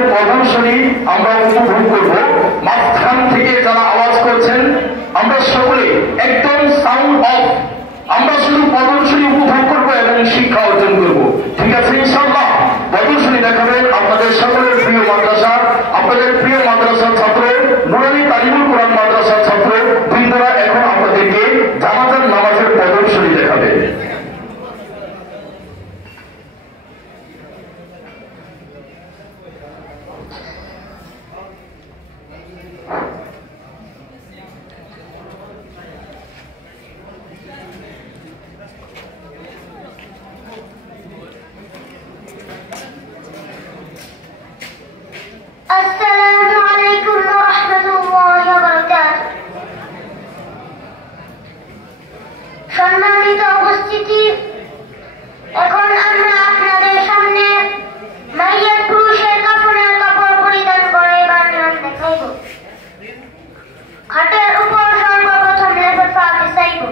নামাজের প্রদর্শনী আমরা উপভোগ করব। মাঝখান থেকে যারা আওয়াজ করছেন আমরা সকলে একদম সাউন্ড অফ, আমরা শুধু প্রদর্শনী উপভোগ করব এবং শিক্ষা অর্জন করব। ঠিক আছে ইনশাআল্লাহ? প্রদর্শনী দেখাবেন আপনাদের সকলের প্রিয় মাদ্রাসা, আপনাদের প্রিয় মাদ্রাসার ছাত্র, নুরানী তালিমুল কোরআন মাদ্রাসার ছাত্র বৃন্দরা এখন আপনাদেরকে জানাজার নামাজের প্রদর্শনী দেখাবে। সম্মানিত উপস্থিতি, এখন আমরা আপনাদের সামনে মাইয়াত পুরুষের কাফনের কাপড় পরিধান করে বানিয়ান দেখাইব। খাটের উপর সর্বপ্রথম লেফাফা বিছাইব।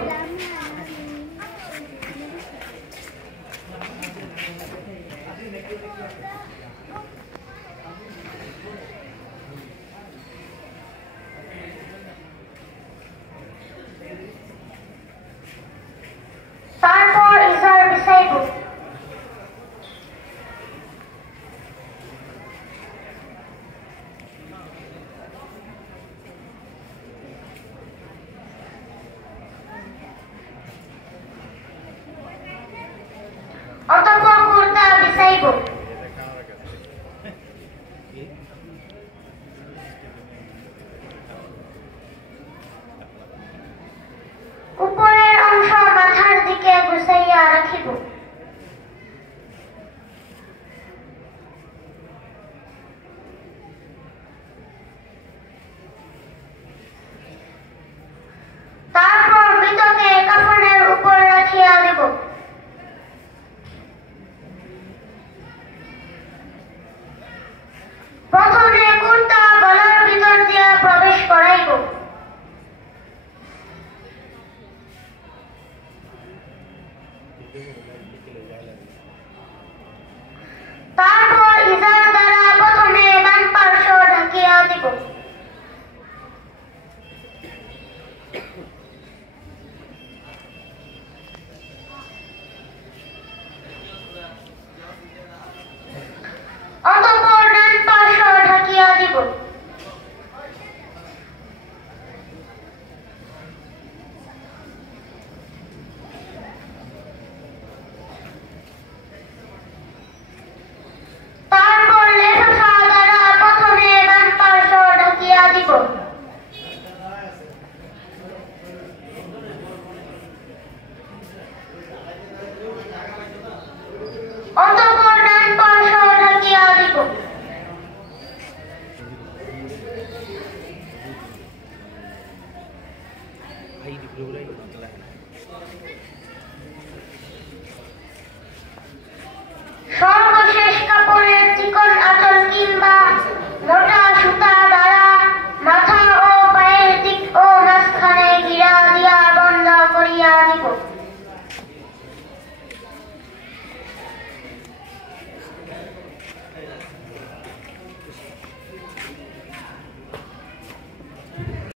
তারপর ইজার বিছাইব। অতঃপর কুর্তা বিছাইব। উপরের অংশ মাথার দিকে গুছাইয়া রাখিব। তারপর মৃতকে কাফনের উপর রাখিয়া দেব। প্রথমে কুর্তা গলার ভিতর দিয়া প্রবেশ করাইব। তারপর ইজার দ্বারা প্রথমে ডান পার্শ্ব ঢাকিয়া দিব। অতঃপর ডান পার্শ্ব ঢাকিয়া দিব। তারপর লেফাফা দ্বারা প্রথমে বাম পার্শ্ব ঢাকিয়া দিব। অতঃপর